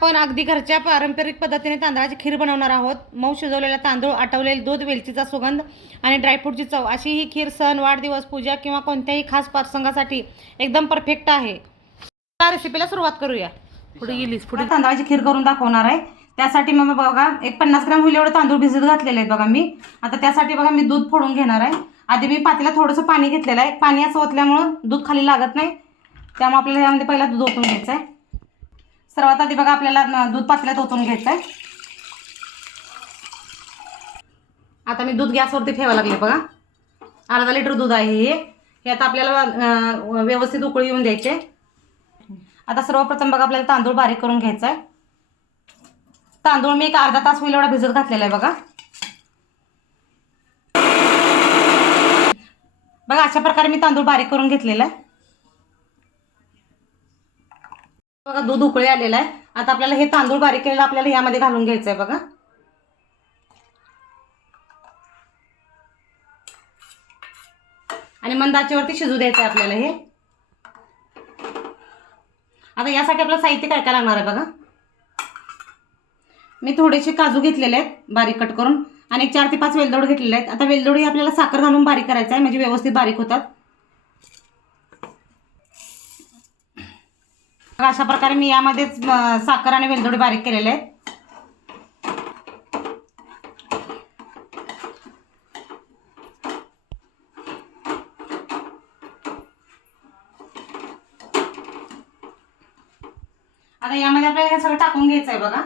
पण अगदी घरच्या पारंपरिक पद्धतीने तांदळाची खीर बनवणार आहोत. मऊ शिजवलेला तांदूळ, आटवलेले दूध, वेलचीचा सुगंध आणि ड्रायफ्रूटची चव अशी ही खीर सण, वाढदिवस, पूजा किंवा कोणत्याही खास प्रसंगासाठी एकदम परफेक्ट आहे. त्या रेसिपीला सुरुवात करूया. पुढे तांदळाची खीर करून दाखवणार आहे. त्यासाठी मग बघा एक 50 ग्रॅम होईल एवढे तांदूळ भिजत घातलेले आहेत बघा मी. आता त्यासाठी बघा मी दूध फोडून घेणार आहे. आधी मी पातेल्यात थोडंसं पाणी घेतलेलं आहे. पाणी असं ओतल्यामुळं दूध खाली लागत नाही, त्यामुळे आपल्याला यामध्ये पहिला दूध ओतून घ्यायचं आहे. सर्वात आधी बघा आपल्याला दूध पातेल्यात ओतून घ्यायचं आहे. आता मी दूध गॅसवरती ठेवायला लागले बघा. अर्धा लिटर दूध आहे हे आता आपल्याला व्यवस्थित उकळी येऊन द्यायचे. आता सर्वप्रथम बघा आपल्याला तांदूळ बारीक करून घ्यायचा आहे. तांदूळ मी एक अर्धा तास होईल एवढा भिजत घातलेला आहे बघा. बघा अशा प्रकारे मी तांदूळ बारीक करून घेतलेला आहे. बघा दूध उकळी आलेलं आहे. आता आपल्याला हे तांदूळ बारीक केलेलं आपल्याला यामध्ये घालून घ्यायचं आहे बघा. आणि मंद आचेवरती शिजू द्यायचं आहे आपल्याला हे. आता यासाठी आपल्याला साहित्य काय काय लागणार आहे बघा. मी थोडेसे काजू घेतलेले आहेत बारीक कट करून आणि 4 ते 5 वेलदोडे घेतलेले आहेत. आता वेलदोडे आपल्याला साखर घालून बारीक करायचं आहे, म्हणजे व्यवस्थित बारीक होतात. अशा प्रकारे मी यामध्येच साखर आणि वेलदोडे बारीक केलेले आहेत. आता यामध्ये आपल्याला हे सगळं टाकून घ्यायचं आहे बघा.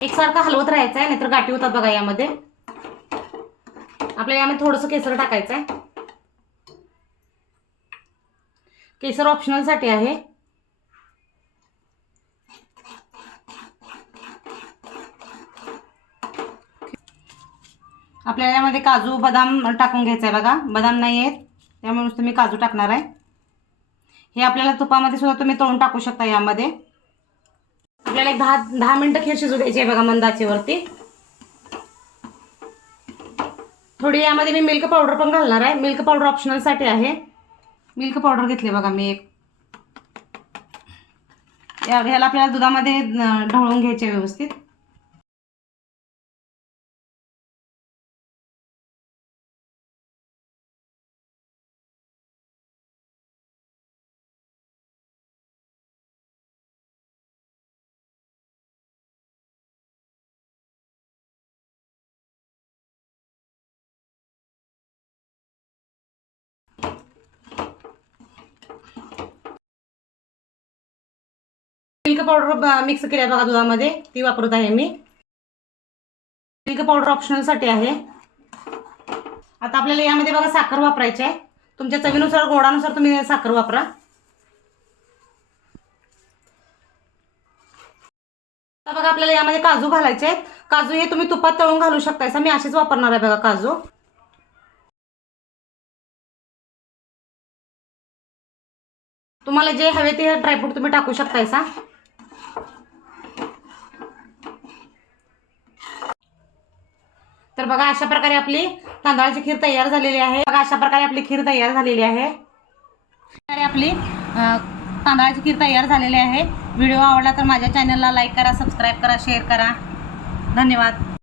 एकसारखं हलवत राहायचं आहे, नाहीतर गाठी होतात बघा. यामध्ये आपल्याला यामध्ये थोडंसं केसर टाकायचं आहे. केसर ऑप्शनल साठी आहे. आपल्याला यामध्ये काजू बदाम टाकून घ्यायचं आहे बघा. बदाम नाही आहेत त्यामुळे नुसतं मी काजू टाकणार आहे. हे आपल्याला तुपामध्ये सुद्धा तुम्ही तळून टाकू शकता. यामध्ये आपल्याला एक 10 मिनिटं खीर शिजू द्यायची आहे बघा मंद आचेवरती. थोडी यामध्ये मी मिल्क पावडर पण घालणार आहे. मिल्क पावडर ऑप्शनल साठी आहे. मिल्क पावडर घेतली बघा मी एक. ह्याला आपल्याला दुधामध्ये ढवळून घ्यायचे व्यवस्थित. मिल्क पावडर मिक्स केली बघा दुधामध्ये, ती वापरत आहे मी. मिल्क पावडर ऑप्शनल साठी आहे. आता आपल्याला यामध्ये बघा साखर वापरायची आहे. तुमच्या चवीनुसार गोडानुसार तुम्ही साखर वापरा. आता बघा आपल्याला यामध्ये काजू घालायचे आहेत. काजू हे तुम्ही तुपात तळून घालू शकताय. मी असेच वापरणार आहे बघा काजू. तुम्हाला जे हवे ते ड्रायफ्रूट तुम्ही टाकू शकताय. तर बघा अशा प्रकारे आपली तांदळाची खीर तयार झालेली आहे. बघा अशा प्रकारे आपली खीर तयार झालेली आहे. आपली तांदळाची खीर तयार झालेली आहे. व्हिडिओ आवडला तर माझ्या चॅनलला लाईक करा, सबस्क्राईब करा, शेअर करा. धन्यवाद.